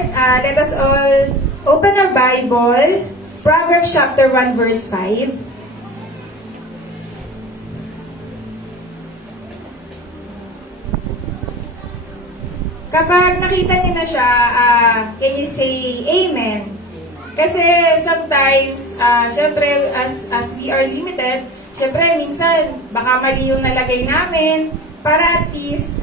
start. Let us all open our Bible. Proverbs chapter 1 verse 5. Kapag nakita niyo na siya, can you say Amen? Kasi sometimes, syempre, as we are limited, syempre, minsan, baka mali yung nalagay namin, para at least,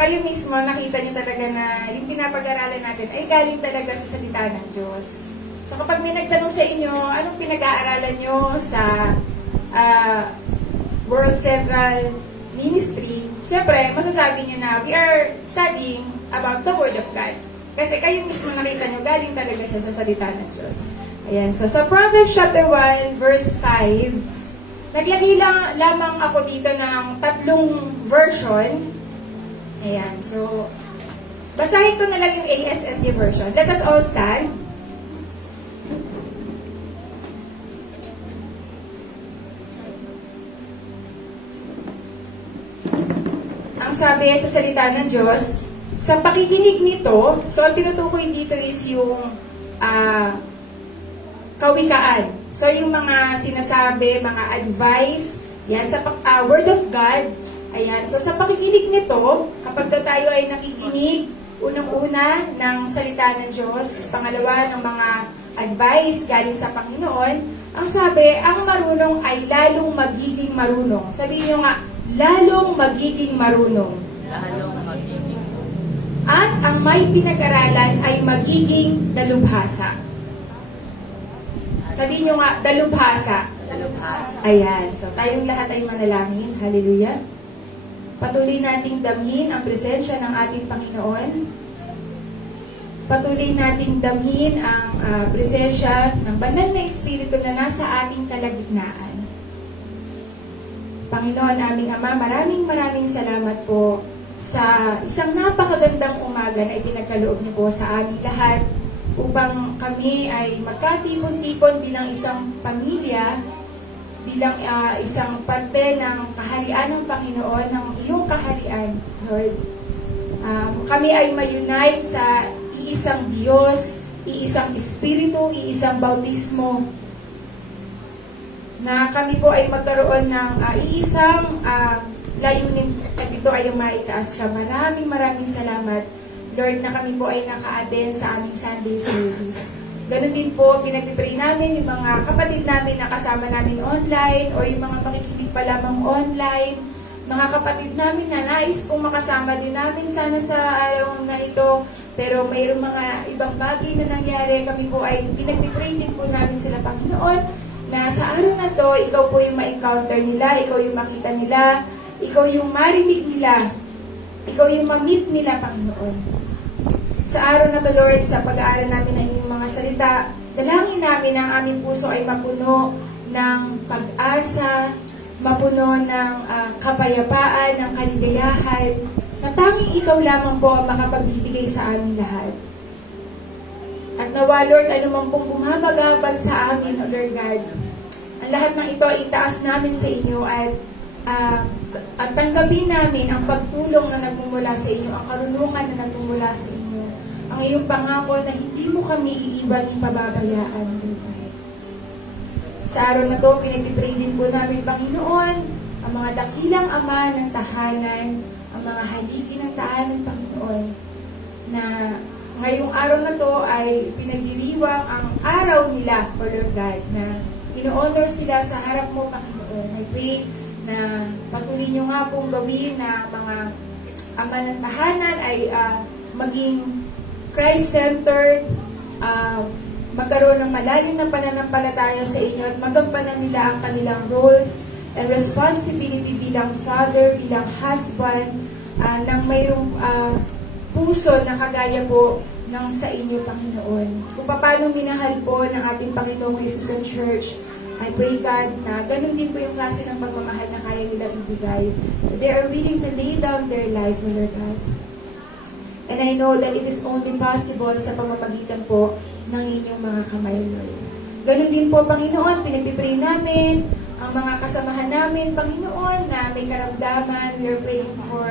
kayo mismo, nakita niyo talaga na yung pinapag-aralan natin ay galing talaga sa salita ng Diyos. So, kapag may nagtanong sa inyo, anong pinag-aaralan nyo sa World Central Ministry, syempre, masasabi nyo na we are studying about the Word of God. Kasi kayo mismo nakita nyo, galing talaga siya sa salita ng Diyos. Ayan, so sa Proverbs chapter 1, verse 5, naglagay lamang ako dito ng 3 version. Ayan, so, basahin ko na lang yung ASND version. Let us all stand. Ang sabi sa salita ng Diyos, sa pakikinig nito, so ang tinutukoy dito is yung kawikaan. So yung mga sinasabi, mga advice, yan, sa Word of God, ayan. So sa pakikinig nito, kapag tayo ay nakikinig, unang-una ng salita ng Diyos, pangalawa ng mga advice galing sa Panginoon, ang sabi, ang marunong ay lalong magiging marunong. Sabihin nyo nga, lalong magiging marunong. Lalong magiging. At ang may pinag-aralan ay magiging dalubhasa. Sabihin nyo nga, dalubhasa. Dalubhasa. Ayan. So, tayong lahat ay manalangin. Hallelujah. Patuloy nating damhin ang presensya ng ating Panginoon. Patuloy nating damhin ang presensya ng banal na Espiritu na nasa ating kalagitnaan. Panginoon, aming Ama, maraming salamat po sa isang napakagandang umaga na ipinagkaloob niyo po sa aming lahat upang kami ay magkatipon-tipon bilang isang pamilya, bilang isang parte ng kaharian ng Panginoon, ng iyong kaharian, Lord. Kami ay ma-unite sa iisang Diyos, iisang Espiritu, iisang bautismo, na kami po ay magkaroon ng iisang layunin at ito ay maitaas ka. Maraming salamat, Lord, na kami po ay naka-attend sa aming Sunday service. Ganon din po, pinag-pray namin yung mga kapatid namin na kasama namin online o yung mga pakikinig pa lamang online, mga kapatid namin na nais pong makasama din namin sana sa araw na ito, pero mayroong mga ibang bagay na nangyari. Kami po ay pinag-pray din po namin sila, Panginoon, na sa araw na to, ikaw po yung ma-encounter nila, ikaw yung makita nila, ikaw yung marinig nila, ikaw yung ma-meet nila, Panginoon. Sa araw na to, Lord, sa pag-aaral namin ng inyong mga salita, dalangin namin ang aming puso ay mapuno ng pag-asa, mapuno ng kapayapaan, ng kaligayahan, na tanging ikaw lamang po ang makapagbibigay sa aming lahat. At nawa, Lord, anumang pong bumabagabag sa amin, O Lord God, ang lahat ng ito itaas namin sa inyo at tanggapin namin ang pagtulong na nagmumula sa inyo, ang karunungan na nagmumula sa inyo, ang iyong pangako na hindi mo kami iiwan ni pababayaan, Lord God. Sa araw na to, pinag-pray din po namin, Panginoon, ang mga dakilang ama ng tahanan, ang mga haligi ng tahanan, Panginoon, na ngayong araw na to ay pinagdiriwang ang araw nila, O Lord God, na ino-honor sila sa harap mo, Panginoon. I pray na patuloy nyo nga pong gawin na mga ama ng tahanan ay maging Christ-centered, magkaroon ng malalim na pananampalataya sa inyo at magampanan nila ang kanilang roles and responsibility bilang father, bilang husband, ng mayroong puso na kagaya po ng sa inyo, Panginoon. Kung paano minahal po ng ating Panginoong Jesus and Church, I pray, God, na ganun din po yung klase ng pagmamahal na kaya nilang ibigay. They are willing to lay down their life, Lord God. And I know that it is only possible sa pamamagitan po ng inyong mga kamay, Lord. Ganun din po, Panginoon, pinipipray namin ang mga kasamahan namin, Panginoon, na may karamdaman. We are praying for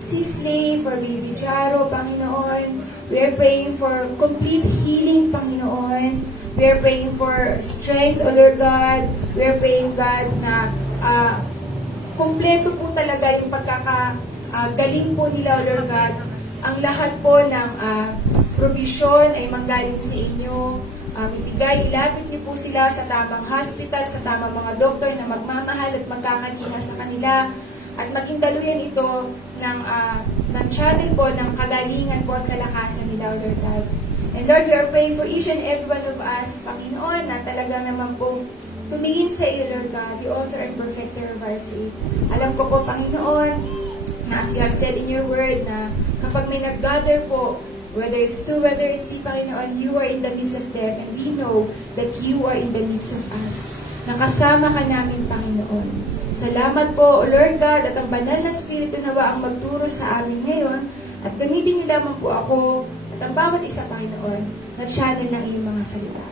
Sisley, for Baby Jaro, Panginoon. We are praying for complete healing, Panginoon. We are praying for strength, O Lord God. We are praying, God, na kumpleto po talaga yung pagkakagaling po nila, O Lord God. Ang lahat po ng provision ay manggaling sa inyo. Ilapit niyo po sila sa tamang hospital, sa tamang mga doktor na magmamahal at magkakaniha sa kanila. At maging daluyan ito ng channel po, ng kagalingan po at kalakasan nila, O Lord God. And Lord, we are praying for each and every one of us, Panginoon, na talaga naman po tumingin sa iyo, Lord God, the author and perfecter of our faith. Alam ko po, Panginoon, na as you have said in your word, na kapag may nag-gather po, whether it's two, whether it's three, Panginoon, you are in the midst of them, and we know that you are in the midst of us. Nakasama ka namin, Panginoon. Salamat po, Lord God, at ang banal na Espiritu nawa ang magturo sa amin ngayon, at gamitin niyo lamang po ako, at ang bawat isa, Panginoon, na channel ng iyong mga salita.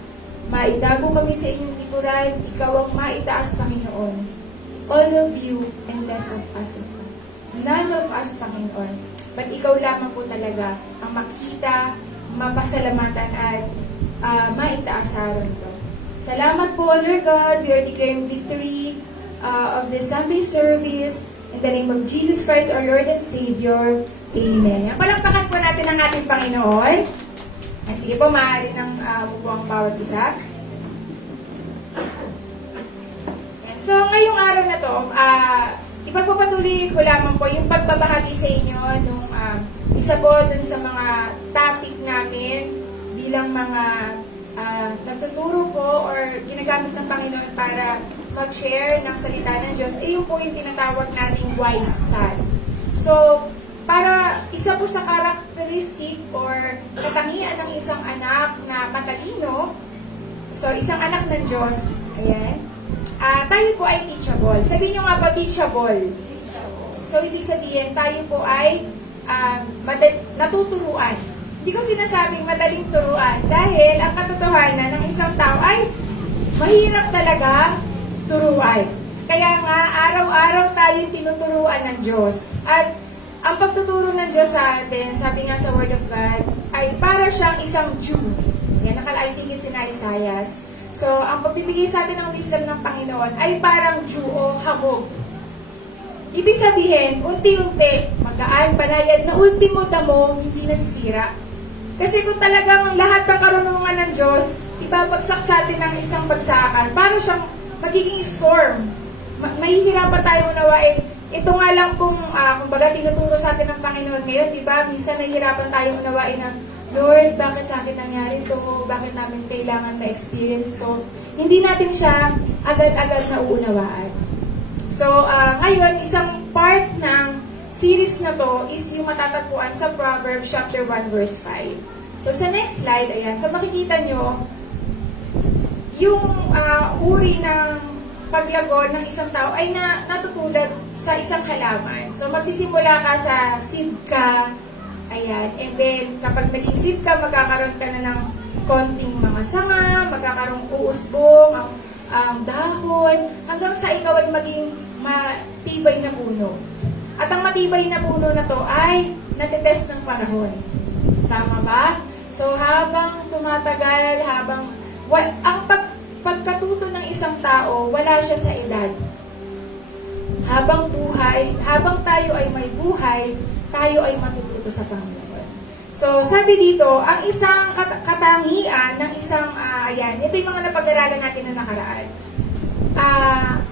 Maitago kami sa inyong likuran, ikaw ang maitaas, Panginoon. All of you, and less of us, O God. None of us, Panginoon, but ikaw lamang po talaga ang makita, mapasalamatan at maitaas sa araw ito. Salamat po, Lord God. We are declaring victory of this Sunday service. In the name of Jesus Christ, our Lord and Savior. Amen. Palakpakan po natin ang ating Panginoon. At sige po, maaari ng upo ang bawat isa. And so, ngayong araw na to, ipagpapatuloy ko lamang po yung pagbabahagi sa inyo nung isa po dun sa mga topic namin bilang mga nagtuturo po or ginagamit ng Panginoon para mag-share ng salita ng Diyos. Yung po yung tinatawag nating wise son. So, para isa po sa characteristic or katangian ng isang anak na matalino, so isang anak ng Diyos, ayan, tayo po ay teachable. Sabihin nyo nga ba, teachable? So, ibig sabihin, tayo po ay natuturuan. Hindi ko sinasabing madaling turuan dahil ang katotohanan ng isang tao ay mahirap talaga turuan. Kaya nga, araw-araw tayo tinuturuan ng Diyos. At ang pagtuturo ng Diyos sa atin, sabi nga sa Word of God, ay para siyang isang Jew. Yan, nakalaitingin si Isaiah. So, ang pagbibigay sa atin ng wisdom ng Panginoon ay parang Jew o habog. Ibig sabihin, unti-unti, magaan, panayad, na ultimo damo, hindi nasisira. Kasi kung talagang lahat ng karunungan ng Diyos, ibabagsak sa atin ng isang bagsakan, parang siyang magiging storm. Mahihirapan tayo unawain. Ito nga lang kumbaga tinuturo sa atin ng Panginoon ngayon, di ba? Minsan nahihirapan tayo unawain na, Lord, bakit sa akin nangyari ito? Bakit namin kailangan na-experience to? Hindi natin siya agad-agad na uunawaan. So, ngayon, isang part ng series na to is yung matatagpuan sa Proverbs chapter 1 verse 5. So, sa next slide, ayan, so makikita nyo yung uri ng paglago ng isang tao ay natutulad sa isang halaman. So, magsisimula ka sa seed ka, ayan, and then kapag naging seed ka, magkakaroon ka na ng konting mga sanga, magkakaroon uusbong, ang dahon, hanggang sa ikaw ay maging matibay na puno. At ang matibay na puno na to ay natitest ng panahon. Tama ba? So, habang tumatagal, ang pagkatuto ng isang tao, wala siya sa edad. Habang tayo ay may buhay, tayo ay matututo sa Panginoon. So, sabi dito, ang isang katangian ng isang, ayan, ito yung mga napag-aralan natin na nakaraan.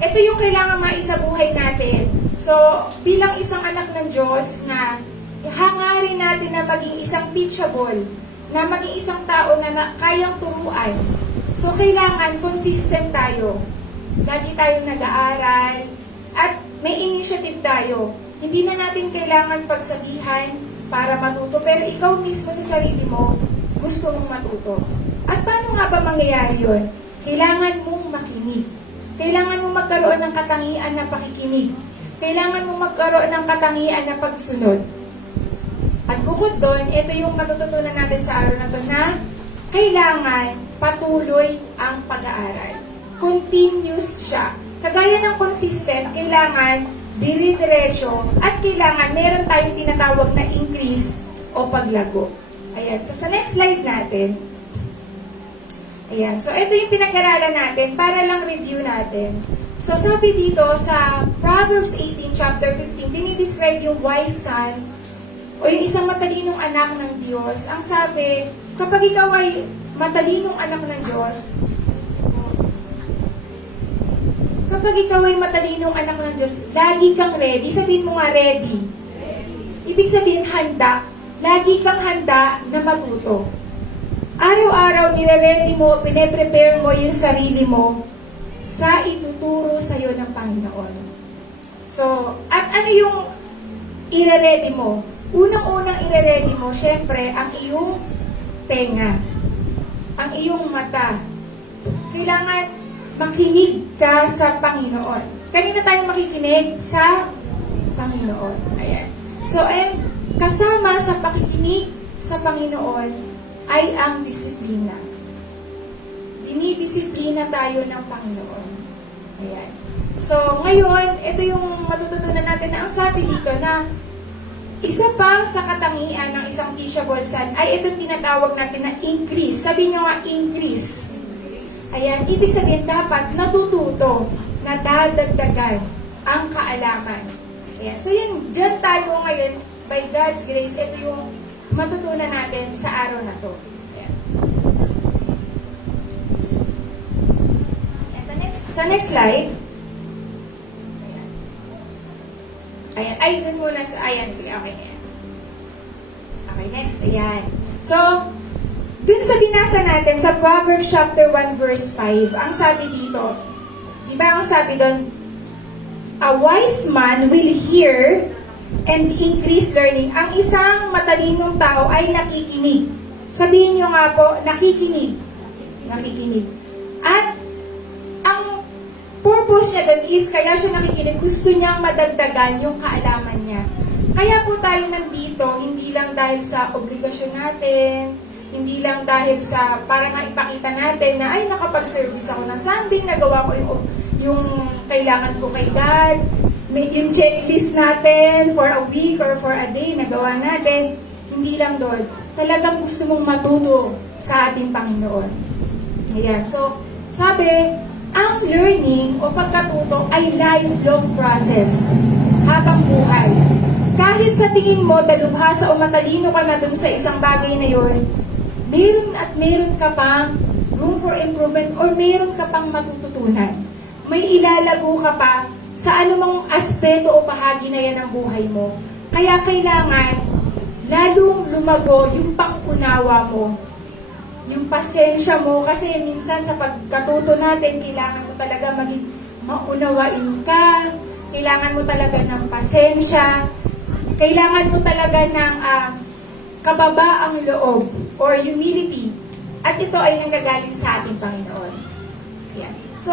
Ito yung kailangan maisabuhay natin. So, bilang isang anak ng Diyos na hangarin natin na maging isang teachable, na maging isang tao na kayang turuan. So, kailangan consistent tayo. Lagi tayong nag-aaral at may initiative tayo. Hindi na natin kailangan pagsabihan para matuto, pero ikaw mismo sa sarili mo, gusto mong matuto. At paano nga ba mangyayari yun? Kailangan mong makinig. Kailangan mong magkaroon ng katangian na pakikinig. Kailangan mong magkaroon ng katangian na pagsunod. At bukod doon, ito yung matututunan natin sa araw na to na kailangan patuloy ang pag-aaral. Continuous siya. Kagaya ng consistent, kailangan dire-diretso, at kailangan meron tayong tinatawag na increase o paglago. Ayan, so sa next slide natin, ayan, so ito yung pinag-aralan natin para lang review natin. So sabi dito sa Proverbs 18, chapter 15, dinidescribe yung wise son o yung isang matalinong anak ng Diyos. Ang sabi, kapag ikaw ay matalinong anak ng Diyos, lagi kang ready. Sabihin mo nga, ready. Ibig sabihin, handa. Lagi kang handa na matuto. Araw-araw, nire-ready mo, pine-prepare mo yung sarili mo sa ituturo sa'yo ng Panginoon. So, at ano yung ire-ready mo? Unang-unang ire-ready mo, syempre, ang iyong tenga, ang iyong mata. Kailangan makinig ka sa Panginoon. Kanina tayo makikinig sa Panginoon. Ayan. So, and kasama sa pakikinig sa Panginoon ay ang disiplina. Dinidisiplina tayo ng Panginoon. Ayan. So, ngayon, ito yung matututunan natin na ang sabi dito na isa pang sa katangian ng isang teachable son ay itong tinatawag natin na increase. Sabi nyo nga, increase. Ayan, ibig sabihin dapat natututo na dadagdagan ang kaalaman. Ayan, so yun, dyan tayo ngayon, by God's grace, ito yung matutunan natin sa araw na to. Ayan. Ayan, sa next slide. Ayan, ay, dun muna sa, ayan, sige, okay na yan. Okay, next, ayan. So, dun sa binasa natin, sa Proverbs chapter 1, verse 5, ang sabi dito, di ba ang sabi doon, a wise man will hear and increase learning. Ang isang matalinong tao ay nakikinig. Sabihin nyo nga po, nakikinig. Nakikinig. At ang purpose niya doon is, kaya siya nakikinig, gusto niyang madagdagan yung kaalaman niya. Kaya po tayo nandito, hindi lang dahil sa obligasyon natin, hindi lang dahil sa, para nga ipakita natin na, ay, nakapag-service ako ng Sunday, nagawa ko yung kailangan ko kay God, yung checklist natin for a week or for a day, nagawa natin. Hindi lang doon. Talagang gusto mong matuto sa ating Panginoon. Ayan. So, sabi, ang learning o pagkatuto ay lifelong process habang buhay. Kahit sa tingin mo, dalubhasa o matalino ka na dun sa isang bagay na yon, meron at meron ka pang room for improvement or meron ka pang matututunan. May ilalago ka pa sa anumang aspeto o bahagi na yan ng buhay mo. Kaya kailangan lalong lumago yung pangunawa mo, yung pasensya mo, kasi minsan sa pagkatuto natin, kailangan mo talaga maging maunawain ka, kailangan mo talaga ng pasensya, kailangan mo talaga ng kababaang loob or humility, at ito ay nanggagaling sa ating Panginoon. Yan. So,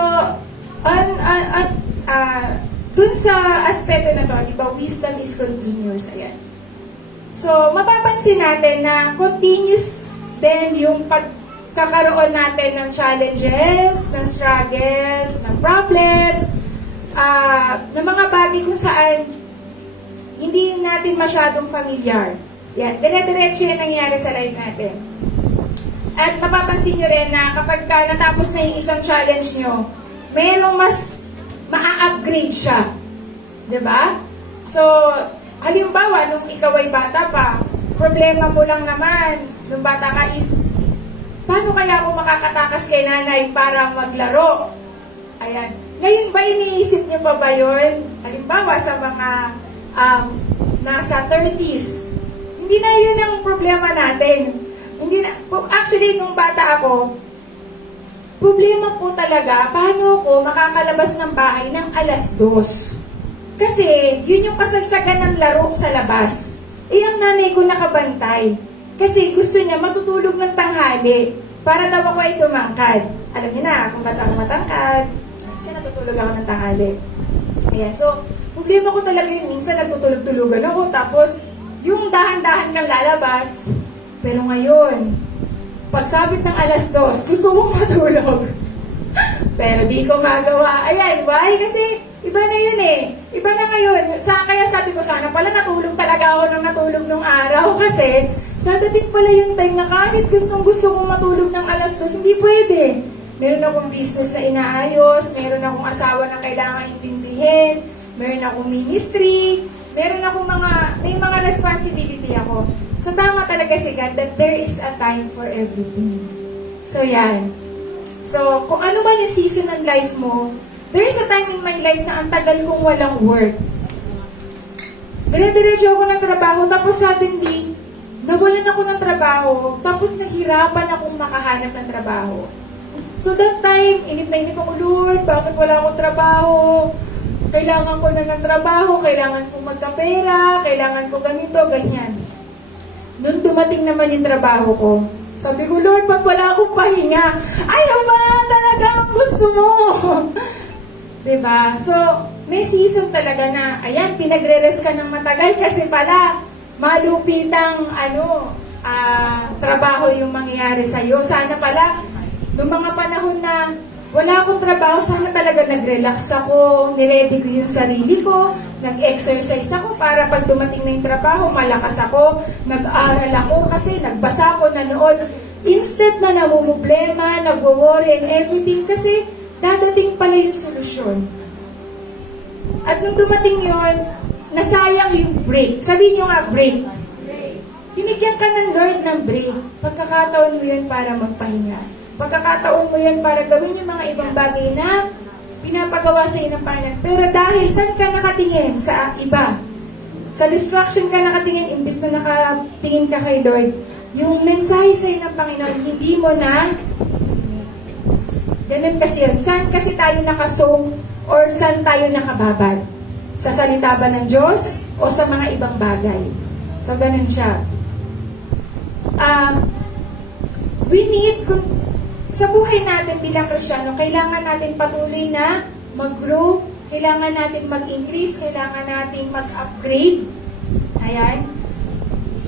dun sa aspeto na to, di ba, wisdom is continuous. Ayan. So, mapapansin natin na continuous din yung pagkakaroon natin ng challenges, ng struggles, ng problems, ng mga bagay kung saan hindi natin masyadong familiar. Yan, dire-diretso yan nangyayari sa life natin. At mapapansin nyo rin na kapag natapos na yung isang challenge nyo, merong mas ma-upgrade siya. Diba? So, halimbawa, nung ikaw ay bata pa, problema mo lang naman, nung bata ka is, paano kaya ako makakatakas kay nanay para maglaro? Ayan. Ngayon ba iniisip niyo pa ba yun? Halimbawa, sa mga nasa 30s, hindi na yun ang problema natin. Hindi na, actually, nung bata ako, problema po talaga, paano ko makakalabas ng bahay ng 2:00? Kasi, yun yung kasagsagan ng laro sa labas. Ang nanay ko nakabantay. Kasi gusto niya matutulog ng tanghali para daw ako ay tumangkad. Alam niyo na, kung ba't ako matangkad, kasi natutulog ako ng tanghali. Ayan, so, problema ko talaga yun. Minsan nagtutulog-tulugan ako, tapos, yung dahan-dahan kang lalabas. Pero ngayon, pagsabit ng 2:00, gusto mong matulog. Pero di ko magawa. Ayan, why? Kasi iba na yun eh. Iba na ngayon, kaya sabi ko sana pala natulog talaga ako nang natulog nung araw kasi dadating pala yung time na kahit gusto kong matulog ng alas 2, hindi pwede. Meron akong business na inaayos, meron akong asawa na kailangan intindihin, meron akong ministry, may mga responsibility ako. So tama talaga si God that there is a time for everything. So yan. So kung ano man yung season ng life mo, there is a time in my life na ang tagal kong walang work. Dire-diretso ako ng trabaho, tapos suddenly, nawalan ako ng trabaho, tapos nahirapan akong makahanap ng trabaho. So that time, inip na inip ako, Lord, bakit wala akong trabaho? Kailangan ko na ng trabaho, kailangan ko magkapera, kailangan ko ganito, ganyan. Noon dumating naman yung trabaho ko, sabi ko, Lord, ba't wala akong pahinga? Ano ba talaga ang gusto mo? Diba? So, may season talaga na, ayan, pinagre-rest ka ng matagal kasi pala, malupitang, trabaho yung mangyayari sa'yo. Sana pala, noong mga panahon na wala akong trabaho, sana talaga nag-relax ako, niready ko yung sarili ko, nag-exercise ako para pag dumating na yung trabaho, malakas ako, nag-aral ako kasi nagbasa ako, nanood. Instead na namumblema, nagwo-worry and everything kasi dadating pala yung solusyon. At nung dumating yon, nasayang yung break. Sabihin nyo nga, break. Binigyan ka ng Lord ng break. Pagkakataon mo yun para magpahinga. Pagkakataon mo yun para gawin yung mga ibang bagay na pinapagawa sa iyo ng Panginoon. Pero dahil saan ka nakatingin? Sa iba. Sa distraction ka nakatingin, imbis na nakatingin ka kay Lord. Yung mensahe sa iyo ng Panginoon, hindi mo na ganun kasi yun. Saan kasi tayo nakasoong or saan tayo nakababad? Sa salita ba ng Diyos o sa mga ibang bagay? So, ganun siya. We need, sa buhay natin bilang Kristyano, kailangan natin patuloy na mag-grow, kailangan natin mag-increase, kailangan natin mag-upgrade. Ayan.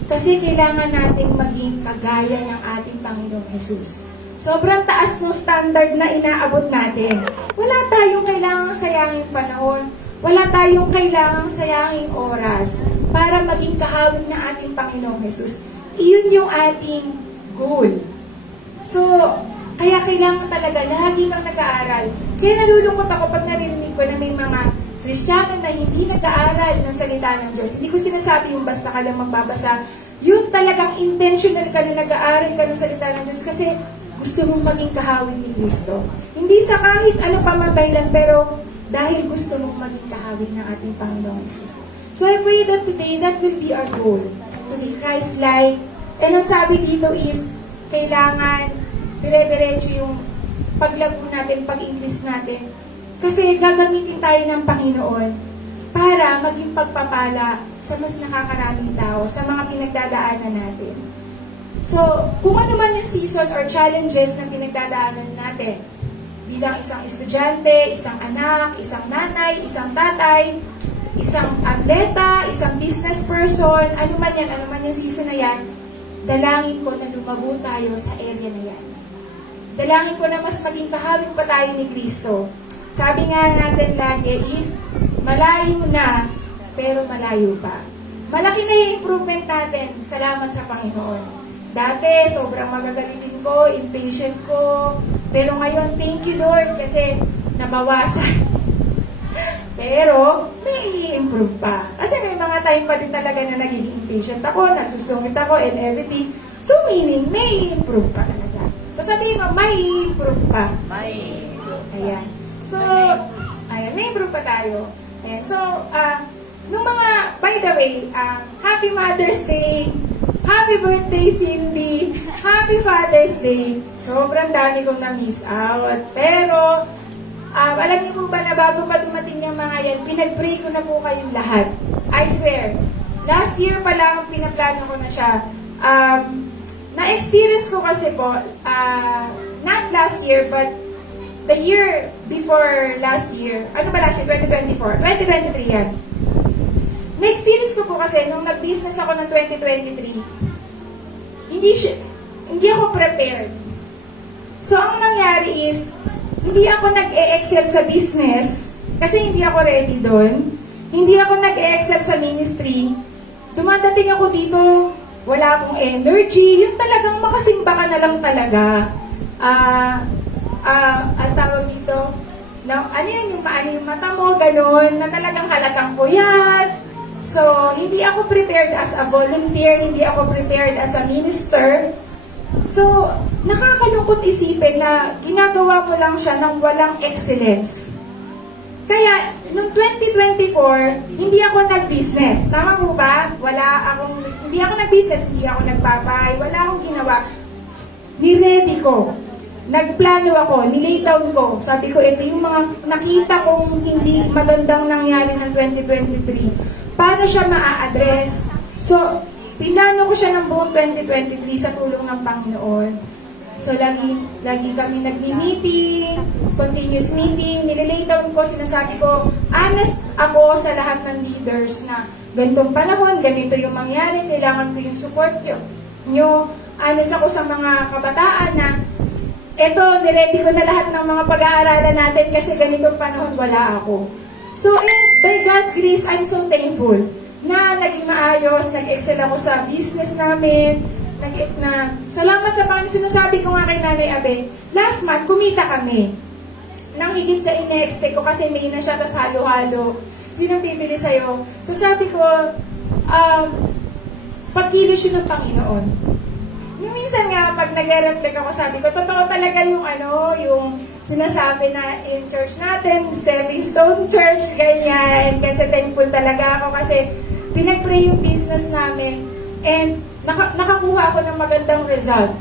Kasi kailangan natin maging kagaya ng ating Panginoong Jesus. Sobrang taas ng standard na inaabot natin. Wala tayong kailangang sayanging panahon. Wala tayong kailangang sayanging oras para maging kahawig ng ating Panginoong Jesus. Iyon yung ating goal. So, kaya kailangan talaga lagi kang nag-aaral. Kaya nalulungkot ako pag narinig ko na may mga Kristiyano na hindi nag-aaral ng salita ng Diyos. Hindi ko sinasabi yung basta ka lang magbabasa. Yun talagang intentional ka na nag-aaral ka ng salita ng Diyos kasi gusto mong maging kahawig ni Kristo. Hindi sa kahit ano pa man dahilan, pero dahil gusto mong maging kahawig ng ating Panginoong Jesus. So I pray that today, that will be our goal. To be Christ-like. And ang sabi dito is, kailangan dire-diretso yung paglago natin, pag-English natin. Kasi gagamitin tayo ng Panginoon para maging pagpapala sa mas nakakaraming tao, sa mga pinagdadaanan natin. So, kung ano man yung season or challenges na pinagdadaanan natin, bilang isang estudyante, isang anak, isang nanay, isang tatay, isang atleta, isang business person, ano man yung season na yan, dalangin ko na lumago tayo sa area na yan. Dalangin ko na mas maging kahawig pa tayo ni Kristo. Sabi nga natin lagi is, malayo na, pero malayo pa. Malaki na yung improvement natin. Salamat sa Panginoon. Dati, sobrang magagalitin ko, impatient ko. Pero ngayon, thank you Lord kasi nabawasan. Pero, may i-improve pa. Kasi may mga time pa din talaga na nagiging impatient ako, nasusungit ako and everything. So, meaning, may i-improve pa talaga. So, sabihin mo, may i-improve pa. May. Ayan. So, ayan, may improve pa tayo. Ayan. So, nung mga, by the way, Happy Mother's Day, Happy birthday, Cindy! Happy Father's Day! Sobrang dami kong na-miss out. Pero, alam niyo po ba na bago pa dumating yung mga yan, pinag-pray ko na po kayong lahat. I swear. Last year pa lang, pinaplano ko na siya. Na-experience ko kasi po, not last year, but the year before last year. Ano ba last year? 2024. 2023 yan. Na-experience ko po kasi nung nag-business ako ng 2023, hindi ako prepared. So, ang nangyari is, hindi ako nag-e-excel sa business kasi hindi ako ready doon. hindi ako nag-excel sa ministry. Dumadating ako dito, wala akong energy, yung talagang makasimba ka na lang talaga. Ang tawag dito, ano yan, yung paano yung mata mo, ganun, na talagang halatang puyat. So, hindi ako prepared as a volunteer, hindi ako prepared as a minister. So, nakakalungkot isipin na ginagawa mo lang siya ng walang excellence. Kaya, noong 2024, hindi ako nag-business. Tama po ba? Hindi ako nag-business, hindi ako nagpapay, wala akong ginawa. Niready ko. Nagplano ako, nilay down ko. Sabi ko, ito yung mga nakita kong hindi magandang nangyari ng 2023. Paano siya maa-address? So, pinano ko siya ng buong 2023 sa tulong ng Panginoon. So, lagi kami nagmi-meeting, continuous meeting, nililay down ko, sinasabi ko, honest ako sa lahat ng leaders na ganitong panahon, ganito yung mangyari, kailangan ko yung support nyo. Honest ako sa mga kabataan na, eto, niready ko na lahat ng mga pag-aaralan natin kasi ganitong panahon wala ako. So, by God's grace, I'm so thankful na naging maayos, nag-excel ako sa business namin, salamat sa Panginoon. Sinasabi ko nga kay Nanay Abe, last month, kumita kami. Nang higit sa ine-expect ko kasi may na siya, tas halo-halo. Sinong bibili sa'yo? So sabi ko, pagkilos yun ng Panginoon. Yung minsan nga, pag nag-reflect ako, sabi ko, totoo talaga yung sinasabi na in church natin, Stepping Stone Church, ganyan. Kasi thankful talaga ako kasi pinag-pray yung business namin. And nakakuha ako ng magandang result.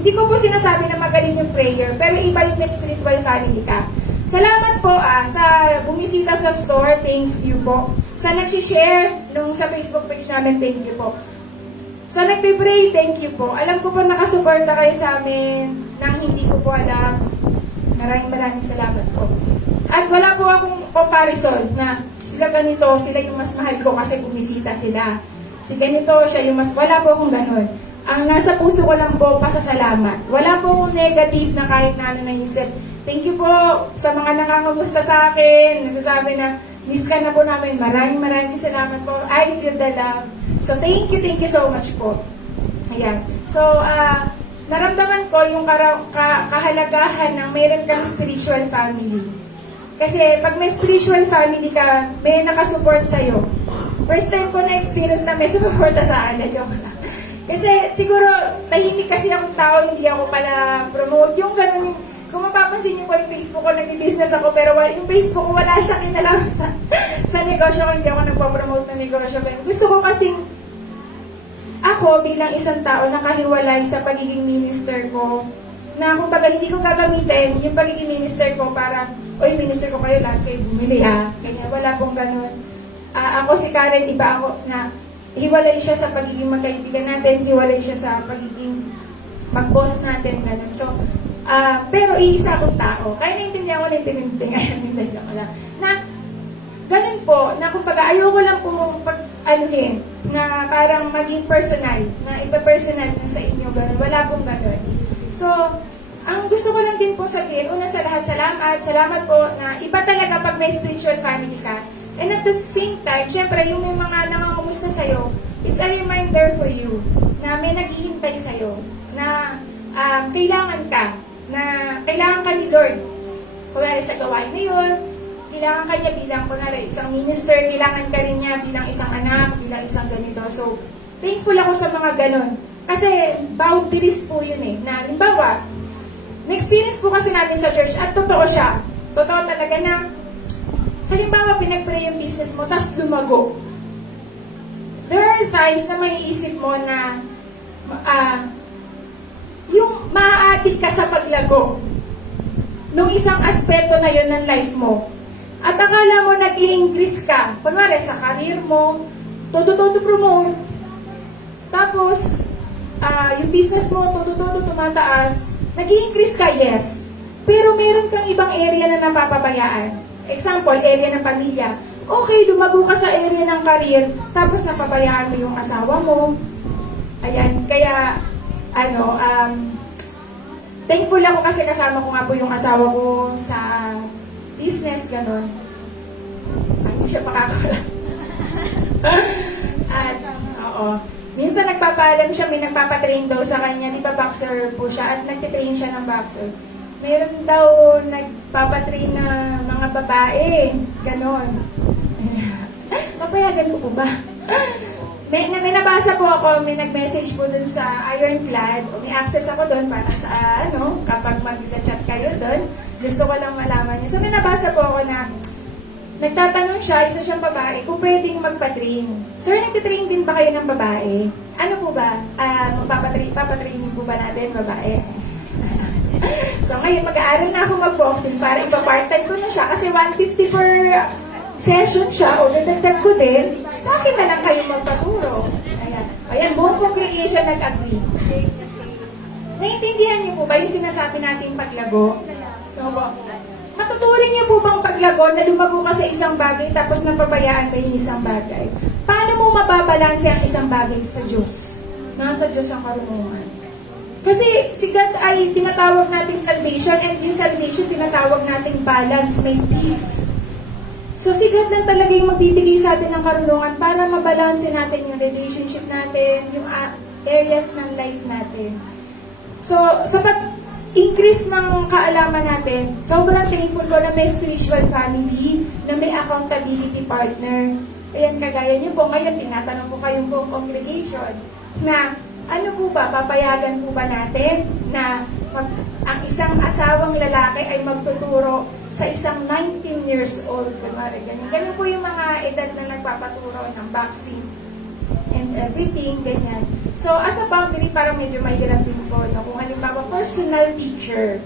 Hindi ko po sinasabi na magaling yung prayer, pero iba yung spiritual family ka. Salamat po sa bumisita sa store, thank you po. Sa nagsishare sa Facebook page namin, thank you po. Sa nagpipray, thank you po. Alam ko po nakasuporta kayo sa amin nang hindi ko po alam. Maraming salamat po. At wala po akong comparison na sila ganito, sila yung mas mahal ko kasi bumisita sila. Si ganito, siya yung mas, wala po akong ganun. Ang nasa puso ko lang po, pasasalamat. Wala po akong negative na kahit na ano naisip. Thank you po sa mga nangangamusta sa akin. Nagsasabi na, miss ka na po namin. Maraming salamat po. I feel the love. So, thank you so much po. Ayan. So, naramdaman ko yung kahalagahan ng mayroon kang spiritual family. Kasi, pag may spiritual family ka, may nakasupport sa'yo. First time ko na-experience na may sumuporta sa akin. Joke lang. Kasi siguro, tahimik kasi akong tao, hindi ako pala promote. Yung ganun, kung mapapansin niyo po yung Facebook ko, nag-business ako, pero yung Facebook ko wala siya kinalaman sa negosyo ko, hindi ako nagpo-promote ng negosyo. Pero gusto ko kasing ako bilang isang tao nakahiwalay sa pagiging minister ko, na kung baga hindi ko gagamitin yung pagiging minister ko para, oy, minister ko kayo, lahat kayo bumili Ganyan, wala pong ganun. Ako si Karen, iba ako na hiwalay siya sa pagiging magkaibigan natin, hiwalay siya sa pagiging mag-boss natin, ganun. So, pero iisa akong tao. Kaya naintindihan ko, naintindihan ko lang. Na, ganun po, na kumbaga, ayoko lang po pag-anuhin, na parang maging personal, na ipa-personal na sa inyo, ganun. Wala pong ganun. So, ang gusto ko lang din po sabihin, una sa lahat, salamat po na iba talaga pag may spiritual family ka. And at the same time, syempre, yung may mga nangangamusta sa'yo, it's a reminder for you na may naghihintay sa'yo, na kailangan ka ni Lord. Kunwari sa gawain na yun, kailangan ka niya bilang, kunwari, isang minister, kailangan ka rin niya bilang isang anak, bilang isang ganito. So, thankful ako sa mga ganon. Kasi, boundaries po yun na, halimbawa, na-experience po kasi natin sa church, at totoo siya. Totoo talaga na, halimbawa, pinag-pray yung business mo, tas lumago. There are times na maiisip mo na yung maa-addict ka sa paglago nung isang aspeto na yun ng life mo. At akala mo nag-i-increase ka. Kunwari, sa career mo, todo promote. Tapos, yung business mo, todo tumataas. Nag-i-increase ka, yes. Pero meron kang ibang area na napapabayaan. Example, area ng pamilya. Okay, lumago ka sa area ng career, tapos napabayaan mo yung asawa mo. Ayan, kaya, thankful ako kasi kasama ko nga po yung asawa ko sa business, gano'n. siya pakakulang. At, oo. Minsan nagpapaalam siya, may nagpapatrain daw sa kanya, di ba boxer po siya, at nagtitrain siya ng boxer. Meron daw nagpapatrain na mga babae, ganon. Papayagan mo po ba? May nabasa po ako, may nag-message po dun sa Ironclad, o may access ako dun para sa kapag mag-chat kayo dun, gusto ko lang malaman niya. So may nabasa po ako na nagtatanong siya, isa siyang babae, kung pwedeng magpa-train. Sir, nagtitrain din ba kayo ng babae? Ano po ba? Papatrainin po ba natin babae? So ngayon, mag-aaral na ako mag-boxing para ipa-part-time ko na siya kasi 150 per session siya o dadagdag ko din, sa akin na lang kayo magpaturo. Ayan, buong congregation nag-agree. Naintindihan niyo po ba yung sinasabi nating paglago? So, matuturing niyo po bang paglago na lumago ka sa isang bagay tapos napabayaan mo yung isang bagay? Paano mo mababalanse ang isang bagay sa Diyos? Nasa Diyos ang karunungan. Kasi si God ay tinatawag natin salvation and yung salvation tinatawag natin balance, may peace. So si God lang talaga yung magbibigay sa atin ng karunungan para mabalanse natin yung relationship natin, yung areas ng life natin. So sa pag-increase ng kaalaman natin, sobrang thankful ko na may spiritual family, na may accountability partner. Ayan, kagaya niyo po, ngayon tinatanong ko kayong buong congregation na ano po ba, papayagan po ba natin na ang isang asawang lalaki ay magtuturo sa isang 19 years old, kunwari ganyan. Ganun po yung mga edad na nagpapaturo ng boxing and everything, ganyan. So, as a boundary, parang medyo mahirap din po, no? Kung halimbawa, personal teacher.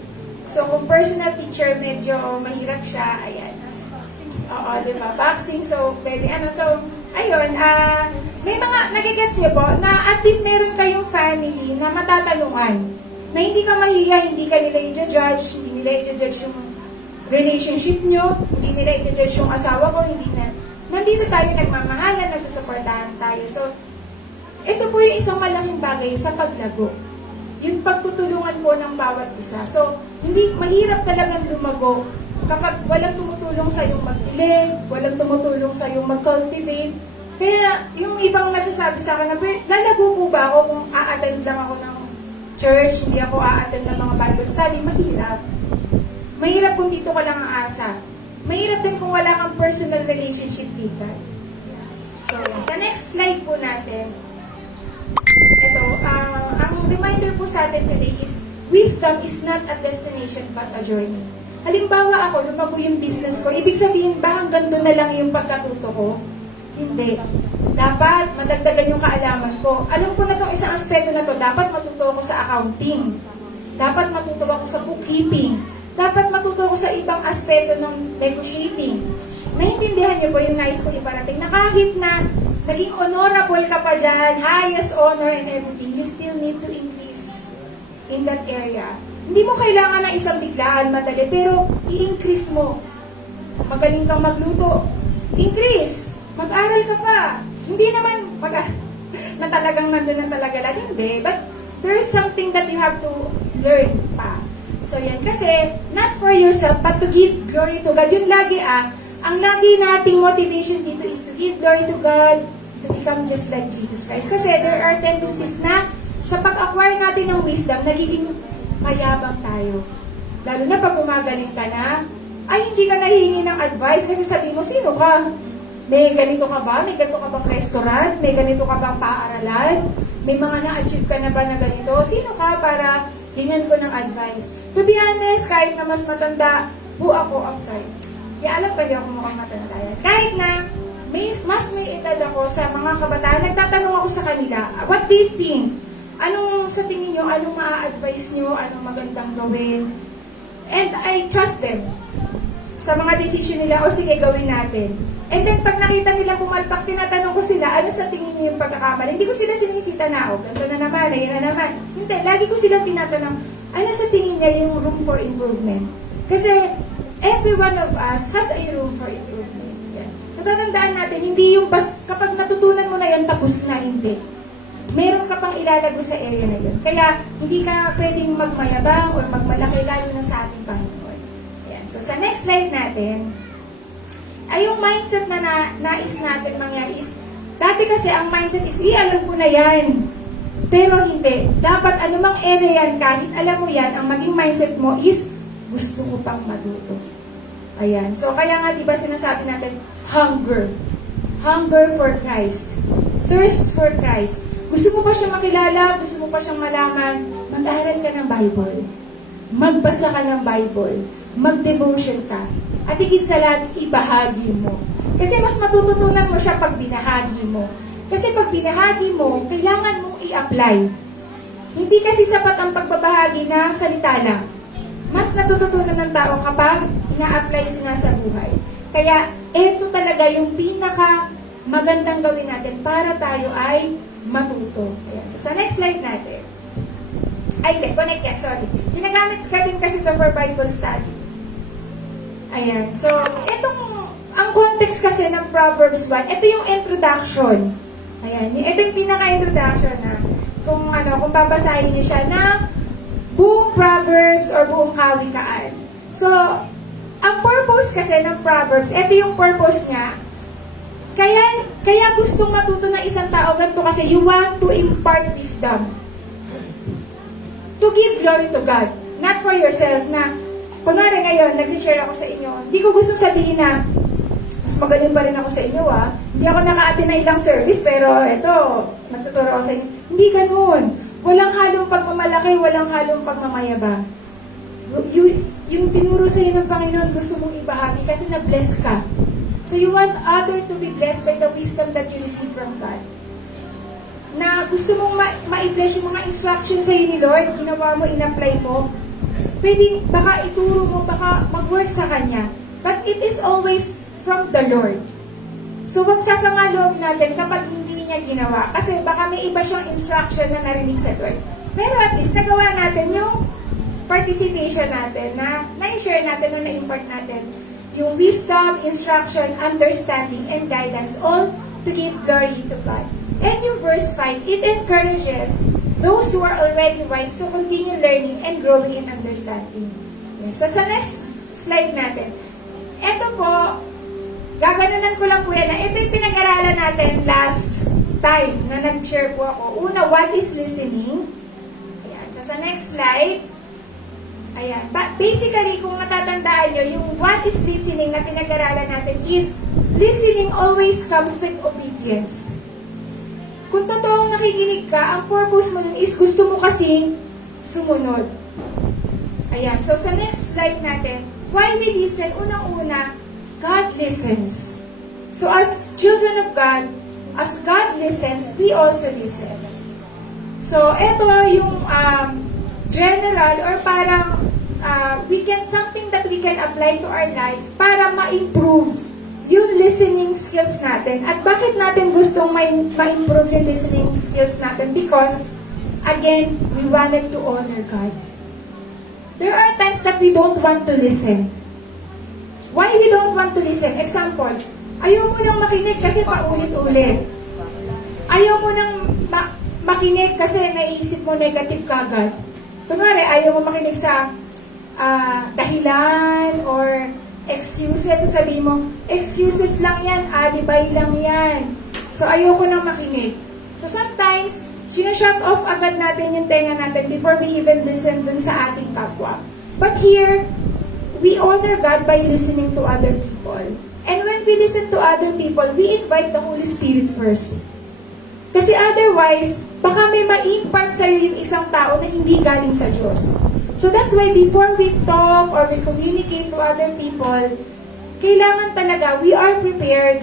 So, kung personal teacher, medyo mahirap siya, ayan. Oo, di ba? Boxing, so, pwede, so, ayun, may mga, nagigets niyo po, na at least meron kayong family na matatanungan, na hindi ka mahiya, hindi ka nila i-judge, hindi nila i-judge yung relationship nyo, hindi nila i-judge yung asawa ko, hindi na, nandito tayo nagmamahalan, nagsusuportahan tayo. So, ito po yung isang malaking bagay sa paglago. Yung pagtutulungan po ng bawat isa. So, hindi, mahirap talagang lumago kapag walang tumutulong sa yung magdilig, walang tumutulong sa yung mag-cultivate. Kaya, yung ibang nagsasabi sa akin na, lalago po ba ako kung a-attend lang ako ng church, hindi ako a-attend ng mga Bible study? Mahirap. Mahirap kung dito ka lang aasa. Mahirap din kung wala kang personal relationship with God. So, sa next slide po natin, ito, ang reminder po sa atin today is, wisdom is not a destination but a journey. Halimbawa ako, lumago yung business ko, ibig sabihin ba hanggang doon na lang yung pagkatuto ko? Hindi. Dapat madagdagan yung kaalaman ko. Alam ko na itong isang aspeto na to, dapat matuto ako sa accounting. Dapat matuto ako sa bookkeeping. Dapat matuto ako sa ibang aspeto ng negotiating. Naintindihan niyo po yung nais ko iparating na kahit na naging honorable ka pa dyan, highest honor and everything, you still need to increase in that area. Hindi mo kailangan ng isang biglaan, madali, pero i-increase mo. Magaling kang magluto, increase. Mag-aral ka pa. Hindi naman na talagang nandun na talaga lang, hindi. But there's something that you have to learn pa. So yan, kasi not for yourself, but to give glory to God. Yun lagi ang lagi nating motivation dito is to give glory to God, to become just like Jesus Christ. Kasi there are tendencies na sa pag-acquire natin ng wisdom, nagiging mayabang tayo. Lalo na pag gumagaling ka na, ay hindi ka nahihingi ng advice kasi sabi mo, sino ka? May ganito ka ba? May ganito ka bang restaurant? May ganito ka bang paaralan? May mga na-achieve ka na ba na ganito? Sino ka para hingan ko ng advice? To be honest, kahit na mas matanda po ako, alam pa rin ako mukhang matanda yan. Kahit na mas may edad ako sa mga kabataan, nagtatanong ako sa kanila, what do you think? Anong sa tingin nyo? Anong maa-advise nyo? Anong magandang gawin? And I trust them sa mga decision nila, o sige, gawin natin. And then, pag nakita nila pumalpak, tinatanong ko sila, ano sa tingin niyo yung pagkakamali? Hindi ko sila sinisita na, ganito na naman, ayun na naman. Hindi, lagi ko sila tinatanong, ano sa tingin niya yung room for improvement? Kasi, every one of us has a room for improvement. Yeah. So, tatandaan natin, hindi yung kapag natutunan mo na yun, tapos na, hindi. Meron ka pang ilalago sa area na yun. Kaya, hindi ka pwedeng magmayabang or magmalaki lalo na sa ating Panginoon. Ayan. So, sa next slide natin, ay yung mindset na nais natin mangyari is, dati kasi ang mindset is, alam ko na yan. Pero hindi. Dapat anumang area yan, kahit alam mo yan, ang maging mindset mo is, gusto ko pang matuto. Ayan. So, kaya nga, diba sinasabi natin, hunger. Hunger for Christ. Thirst for Christ. Gusto mo pa siyang makilala, gusto mo pa siyang malaman, mag-aral ka ng Bible. Magbasa ka ng Bible. Mag-devotion ka. At higit sa lahat, ibahagi mo. Kasi mas matututunan mo siya pag binahagi mo. Kasi pag binahagi mo, kailangan mong i-apply. Hindi kasi sapat ang pagbabahagi na salita lang. Mas natututunan ng tao kapag ina-apply sila sa buhay. Kaya, eto talaga yung pinaka magandang gawin natin para tayo ay matuto. Ayan. So, sa next slide natin. Ay, connected, sorry. Ginagamit ka din kasi ito for Bible study. Ayan. So, ang context kasi ng Proverbs 1, ito yung introduction. Ayan. Ito yung pinaka-introduction na kung babasahin niyo siya na buong Proverbs or buong kawikaan. So, ang purpose kasi ng Proverbs, ito yung purpose niya. Kaya gustong matuto ng isang tao ganito kasi you want to impart wisdom. To give glory to God. Not for yourself na, kunwari ngayon, nagsishare ako sa inyo, hindi ko gustong sabihin na, mas magaling pa rin ako sa inyo Hindi ako naka-attend na ilang service, pero ito, magtuturo ako sa inyo. Hindi ganun. Walang halong pagmamalaki, walang halong pagmamayabang. Yung tinuro sa iyo ng Panginoon, gusto mong ibahagi kasi na-bless ka. So you want other to be blessed by the wisdom that you receive from God. Na gusto mong ma-bless yung mga instructions sa iyo ni Lord, ginawa mo, in-apply mo. Pwede, baka ituro mo, baka mag-work sa Kanya. But it is always from the Lord. So wag sasama loob natin kapag hindi niya ginawa. Kasi baka may iba siyang instruction na narinig sa Lord. Pero at least nagawa natin yung participation natin na na-share natin o na-impart natin yung wisdom, instruction, understanding, and guidance, all to give glory to God. And yung verse 5, it encourages those who are already wise to continue learning and growing in understanding. Yes. So sa next slide natin, ito po, gaganunan ko lang po yan na ito yung pinag-aralan natin last time na nag-share po ako. Una, what is listening? Ayan. So sa next slide, ayan. Basically, kung natatandaan nyo, yung what is listening na pinag-aralan natin is, listening always comes with obedience. Kung totoong nakikinig ka, ang purpose mo nun is gusto mo kasing sumunod. Ayan. So, sa next slide natin, why we listen? Unang-una, God listens. So, as children of God, as God listens, we also listen. So, ito yung general or parang something that we can apply to our life para ma-improve yung listening skills natin. At bakit natin gustong ma-improve yung listening skills natin? Because, again, we wanted to honor God. There are times that we don't want to listen. Why we don't want to listen? Example, ayaw mo nang makinig kasi paulit-ulit. Ayaw mo nang makinig kasi naiisip mo negative kagad. Kunwari, ayaw mo makinig sa dahilan or excuses. Sasabihin mo, excuses lang yan, alibay lang yan. So, ayoko nang makinig. So, sometimes, sinashut off agad natin yung tenga natin before we even listen dun sa ating kapwa. But here, we honor God by listening to other people. And when we listen to other people, we invite the Holy Spirit first. Kasi otherwise, baka may ma-impart sa'yo yung isang tao na hindi galing sa Diyos. So that's why before we talk or we communicate to other people, kailangan talaga we are prepared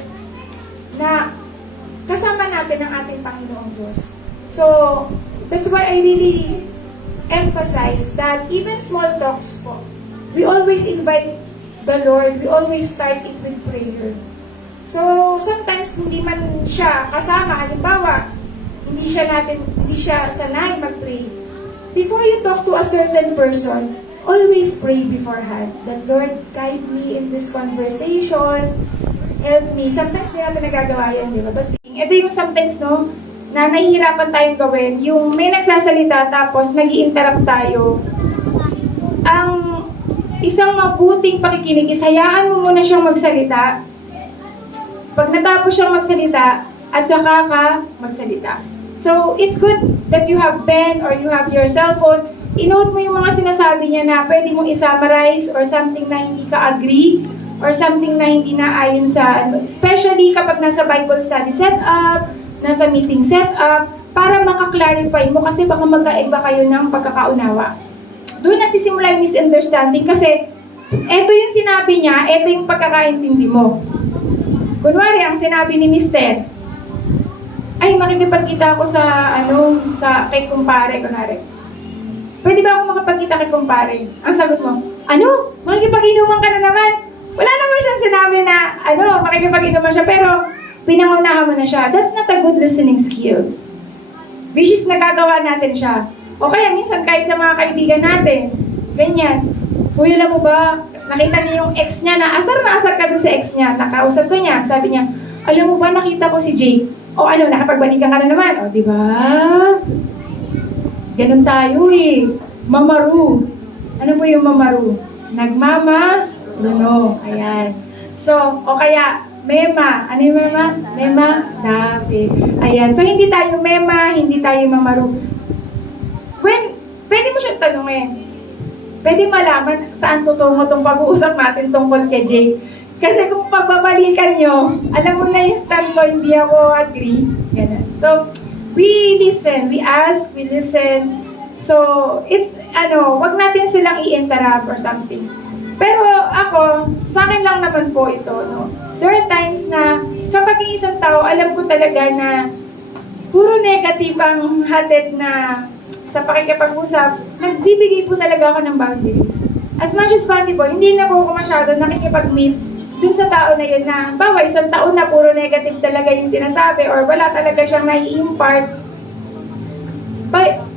na kasama natin ang ating Panginoong Diyos. So, that's why I really emphasize that even small talks po, we always invite the Lord, we always start it with prayer. So, sometimes hindi man siya kasama, halimbawa, hindi siya sanay mag-pray. Before you talk to a certain person, always pray beforehand that, Lord, guide me in this conversation, help me. Sometimes hindi natin nagagawa yan, di ba? But ito yung sometimes, no, na nahihirapan tayong gawin, yung may nagsasalita tapos nag-i-interrupt tayo. Ang isang mabuting pakikinig is hayaan mo muna siyang magsalita Pag natapos siyang magsalita, at saka ka magsalita. So, it's good that you have pen or you have your cellphone. I-note mo yung mga sinasabi niya na pwede mong i-summarize or something na hindi ka agree or something na hindi na ayon sa, especially kapag nasa Bible study setup, nasa meeting setup, para maka-clarify mo kasi baka magkaiba kayo ng pagkakaunawa. Doon nagsisimula yung misunderstanding kasi eto yung sinabi niya, eto yung pagkakaintindi mo. Kunwari, ang sinabi ni Mister, ay, makikipagkita ako sa kay kumpare, kunwari. Pwede ba ako makapagkita kay kumpare? Ang sagot mo, ano? Makikipag-inuman ka na naman? Wala naman siyang sinabi na, makikipag-inuman siya, pero pinangunahan mo na siya. That's not a good listening skills. Which is nagagawa natin siya. O kaya minsan kahit sa mga kaibigan natin, ganyan. Kuya, alam mo ba, nakita niya yung ex niya na asar ka dun sa ex niya. Nakausap ko niya, sabi niya, alam mo ba, nakita ko si Jake. O nakapagbalikan ka na naman. O, di ba? Ganun tayo eh. Mamaru. Ano po yung mamaru? Ayan. So, o kaya, mema. Ano yung mema? Mema, sabi. Ayan. So, hindi tayo mema, hindi tayo mamaru. Pwede mo siyang tanungin. Pwede malaman saan tutungo itong pag-uusap natin tungkol kay Jake. Kasi kung pagbabalikan nyo, alam mo na yung stand ko, hindi ako agree. Ganun. So, we listen, we ask, we listen. So, it's, wag natin silang i-interrupt or something. Pero ako, sa akin lang naman po ito, no? There are times na, kapag yung isang tao, alam ko talaga na puro negative ang hatid na sa pakikipag-usap, nagbibigay po talaga ako ng boundaries. As much as possible, hindi na po ako masyado nakikipag-meet dun sa tao na yun na, bawa, isang taon na puro negative talaga yung sinasabi or wala talaga siyang nai-impart.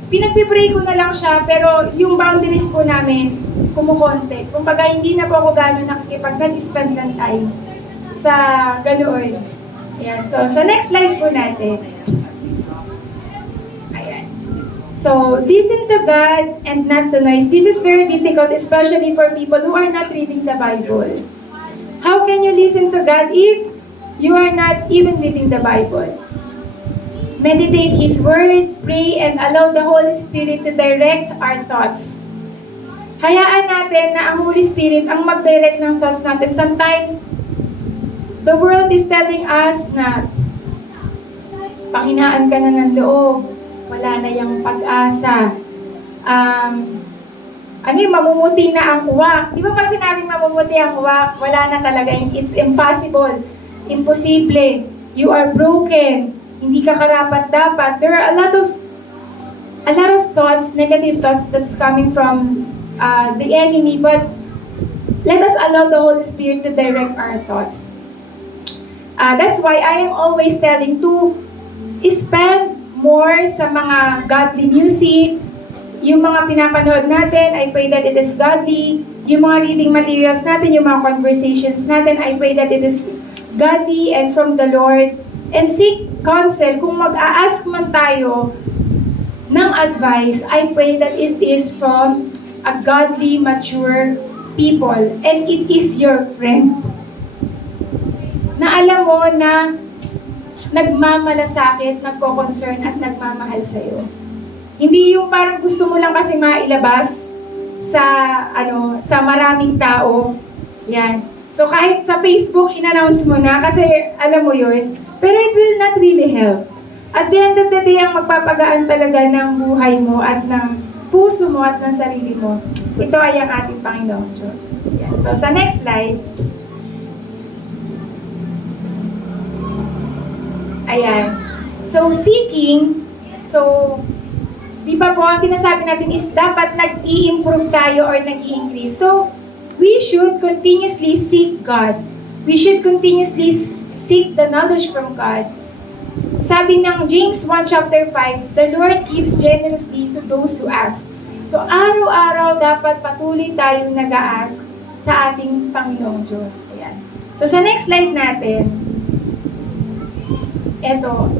Pinagpipray ko na lang siya, pero yung boundaries po namin, kumukonte. Kumbaga, hindi na po ako gano'n nakikipag-spend ng time sa ganoon. Ayan. So, sa next slide po natin. Ayan. So, listen to God and not to noise. This is very difficult, especially for people who are not reading the Bible. How can you listen to God if you are not even reading the Bible? Meditate His Word, pray, and allow the Holy Spirit to direct our thoughts. Hayaan natin na ang Holy Spirit ang mag-direct ng thoughts natin. Sometimes, the world is telling us na panghinaan ka na ng loob, wala na yung pag-asa, mamumuti na ang uwak. Di ba pag sinabing mamumuti ang uwak, wala na talaga. It's impossible. Imposible. You are broken. Hindi ka karapat-dapat. There are a lot of thoughts, negative thoughts that's coming from the enemy, but let us allow the Holy Spirit to direct our thoughts. That's why I am always telling to spend more sa mga godly music. Yung mga pinapanood natin, I pray that it is godly. Yung mga reading materials natin, yung mga conversations natin, I pray that it is godly and from the Lord. And seek counsel. Kung mag-a-ask man tayo ng advice, I pray that it is from a godly, mature people. And it is your friend. Na alam mo na nagmamalasakit, nagko-concern at nagmamahal sa'yo. Hindi yung parang gusto mo lang kasi mailabas sa maraming tao. Yan. So kahit sa Facebook, in-announce mo na kasi alam mo yun. Pero it will not really help. At the end of the day, ang magpapagaan talaga ng buhay mo at ng puso mo at ng sarili mo, ito ay ang ating Panginoong Diyos. Yan. So sa next slide, ayan. So seeking, di ba po, ang sinasabi natin is dapat nag-i-improve tayo or nag-i-increase. So, we should continuously seek God. We should continuously seek the knowledge from God. Sabi ng James 1 chapter 5, the Lord gives generously to those who ask. So, araw-araw dapat patuloy tayo nag-a-ask sa ating Panginoong Diyos. Ayan. So, sa next slide natin, eto,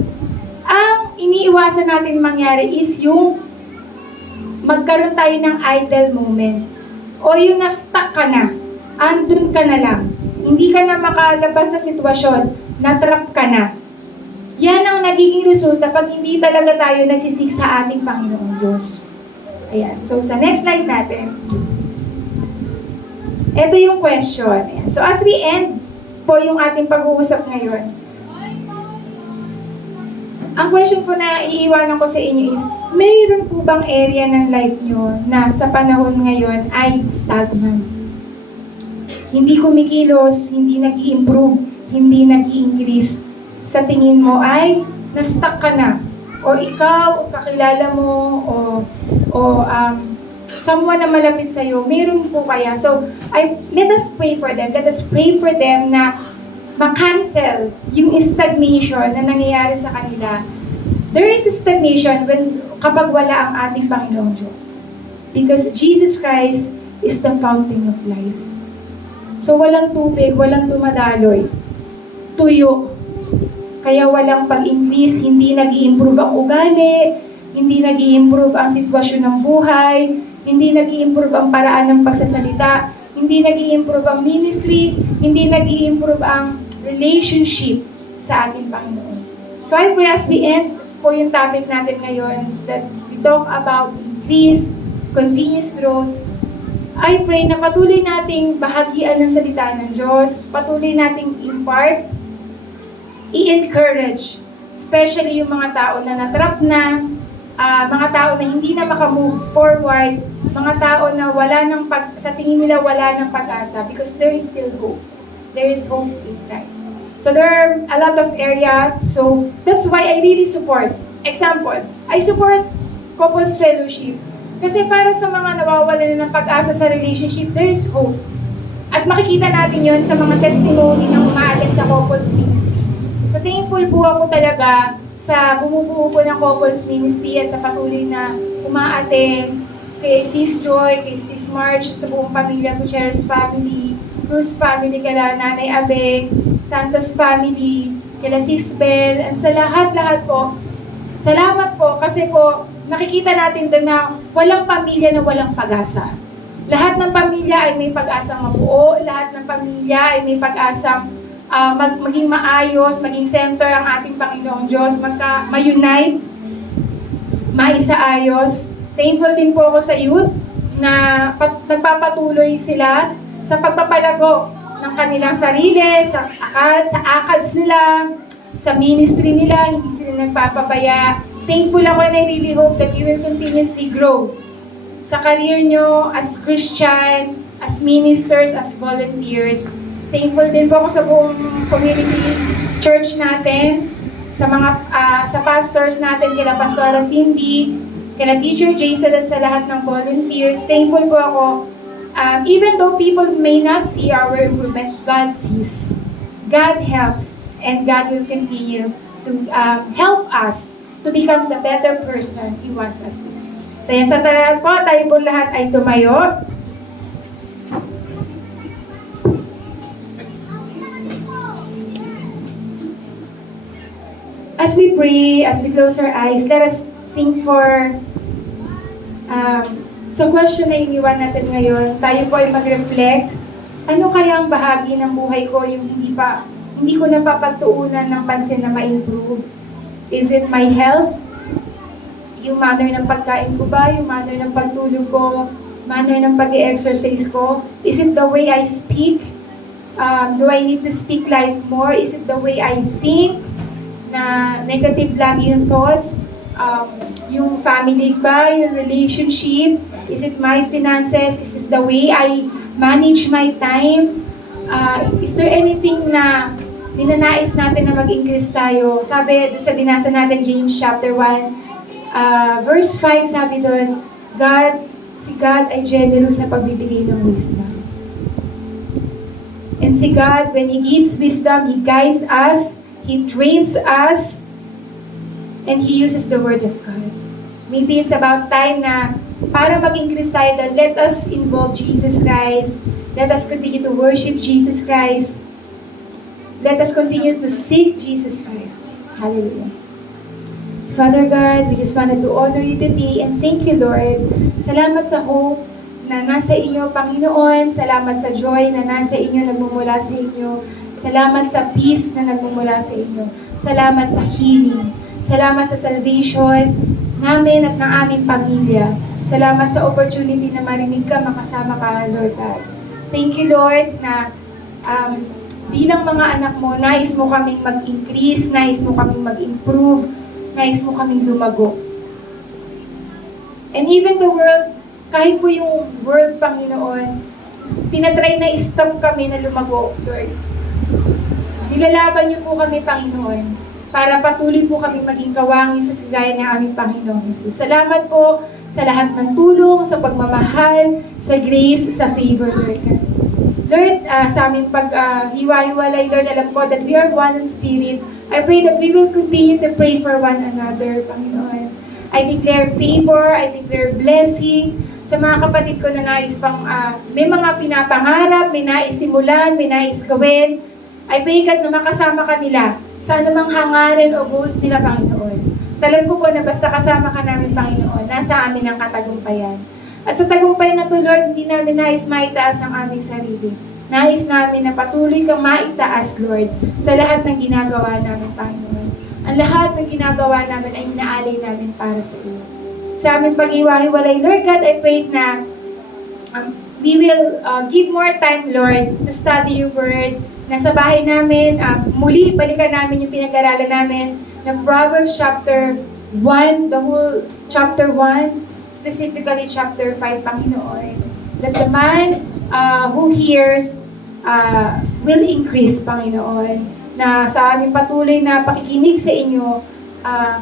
ang iniiwasan natin mangyari is yung magkaroon tayo ng idle moment. O yung na-stuck ka na, andun ka na lang. Hindi ka na makalabas sa sitwasyon. natrap ka na. Yan ang nagiging resulta pag hindi talaga tayo nagsisik sa ating Panginoong Diyos. Ayan. So, sa next slide natin, ito yung question. Ayan. So, as we end po yung ating pag-uusap ngayon, ang question po na iiwanan ko sa inyo is, mayroon po bang area ng life nyo na sa panahon ngayon ay stagnant? Hindi kumikilos, hindi nag-i-improve, hindi nag-i-increase. Sa tingin mo ay na-stuck ka na. O ikaw, o kakilala mo, o someone na malapit sa'yo, mayroon po kaya. So, let us pray for them. Let us pray for them na ma-cancel yung stagnation na nangyayari sa kanila. There is stagnation kapag wala ang ating Panginoong Diyos. Because Jesus Christ is the fountain of life. So walang tubig, walang dumadaloy. Tuyo. Kaya walang pag-increase, hindi nag-i-improve ang ugali, hindi nag-i-improve ang sitwasyon ng buhay, hindi nag-i-improve ang paraan ng pagsasalita, hindi nag-i-improve ang ministry, hindi nag-i-improve ang relationship sa ating Panginoon. So I pray as we end po yung topic natin ngayon that we talk about increase, continuous growth. I pray na patuloy nating bahagian ng salita ng Diyos, patuloy nating impart, i-encourage, especially yung mga tao na natrap na, mga tao na hindi na makamove forward, mga tao na sa tingin nila wala ng pag-asa because there is still hope. There is hope in Christ. So there are a lot of area. So that's why I really support. Example, I support Couples Fellowship. Kasi para sa mga nawawalan na ng pag-asa sa relationship, there is hope. At makikita natin yon sa mga testimony na umaalit sa Couples Ministry. So thankful po ako talaga sa bumubuo po ng Couples Ministry at sa patuloy na umaattend kay Sis Joy, kay Sis March, sa buong pamilya, Gutierrez family, Cruz family, kala Nanay Abeng, Santos family, kala Sis Bel, at sa lahat-lahat po. Salamat po kasi po nakikita natin doon na walang pamilya na walang pag-asa. Lahat ng pamilya ay may pag-asang mabuo, lahat ng pamilya ay may pag-asang maging maayos, maging center ang ating Panginoong Diyos, ma-unite, maisaayos. Thankful din po ako sa youth na nagpapatuloy sila sa pagpapalago ng kanilang sarili, sa ACADS nila, sa ministry nila, hindi sila nagpapabaya. Thankful ako and I really hope that you will continuously grow sa career nyo as Christian, as ministers, as volunteers. Thankful din po ako sa buong community church natin, sa mga sa pastors natin, kila Pastora Cindy, kila Teacher Jason at sa lahat ng volunteers. Thankful po ako. Even though people may not see our improvement, God sees. God helps, and God will continue to help us to become the better person He wants us to be. So yan, sa tayo po lahat ay tumayo. As we pray, as we close our eyes, let us think for sa question na iniwan natin ngayon. Tayo po ay mag-reflect. Ano kaya ang bahagi ng buhay ko yung hindi ko napapagtuunan ng pansin na ma-improve? Is it my health? Yung manner ng pagkain ko ba? Yung manner ng pagtulog ko? Manner ng pag-exercise ko? Is it the way I speak? Do I need to speak life more? Is it the way I think? Na negative lagi yung thoughts? Yung family ba? Yung relationship? Is it my finances? Is it the way I manage my time? Is there anything na ninanais natin na mag-increase tayo? Sabi sa binasa natin, James chapter 1, verse 5, sabi doon, si God ay generous sa pagbibigay ng wisdom. And si God, when He gives wisdom, He guides us, He trains us, and He uses the Word of God. Maybe it's about time na para mag-increase tayo, let us involve Jesus Christ. Let us continue to worship Jesus Christ. Let us continue to seek Jesus Christ. Hallelujah. Father God, we just wanted to honor you today and thank you, Lord. Salamat sa hope na nasa inyo, Panginoon. Salamat sa joy na nasa inyo, nagmumula sa inyo. Salamat sa peace na nagmumula sa inyo. Salamat sa healing. Salamat sa salvation namin at ng aming pamilya. Salamat sa opportunity na marinig ka, makasama ka, Lord God. Thank you, Lord, na bilang mga anak mo, nais mo kaming mag-increase, nais mo kaming mag-improve, nais mo kaming lumago. And even the world, kahit po yung world, Panginoon, tinatry na stop kami na lumago, Lord. Nilalaban niyo po kami, Panginoon, para patuloy po kami maging kawangi sa kagaya ng aming Panginoon Jesus. Salamat po sa lahat ng tulong, sa pagmamahal, sa grace, sa favor, Lord God. Lord, sa aming pag-hiwa-hiwalay, Lord, alam ko that we are one in spirit. I pray that we will continue to pray for one another, Panginoon. I declare favor, I declare blessing sa mga kapatid ko na nais pang, may mga pinapangarap, may nais simulan, may nais gawin. I pray, God, na makasama ka nila sa anumang hangarin o goals nila, Panginoon. Talam ko po na basta kasama ka namin, Panginoon, nasa amin ang katagumpayan. At sa tagumpay na to, Lord, hindi namin nais maitaas ang aming sarili. Nais namin na patuloy kang maitaas, Lord, sa lahat ng ginagawa namin, Panginoon. Ang lahat ng ginagawa namin ay inaalay namin para sa iyo. Sa aming pag-iwahiwalay, Lord God, I pray na we will give more time, Lord, to study your word. Nasa bahay namin, muli balikan namin yung pinag-aralan namin ng Proverbs chapter 1, the whole chapter 1, specifically chapter 5, Panginoon. That the man who hears will increase, Panginoon. Na sa aming patuloy na pakikinig sa inyo,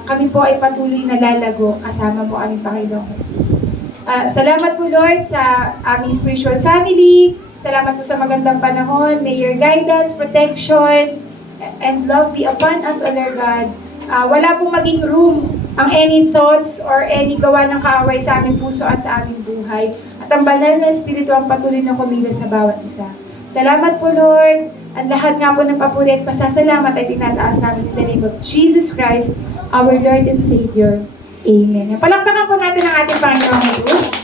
kami po ay patuloy na lalago kasama po aming Panginoong Jesus. Salamat po, Lord, sa aming spiritual family. Salamat po sa magandang panahon. May your guidance, protection, and love be upon us, O Lord God. Wala pong maging room ang any thoughts or any gawa ng kaaway sa aming puso at sa aming buhay. At ang banal na Espiritu ang patuloy na kumilos sa bawat isa. Salamat po, Lord. Ang lahat nga po ng papuri at pasasalamat ay tinataas namin in the name of Jesus Christ, our Lord and Savior. Amen. Palakpakan po natin ang ating Panginoong Jesus.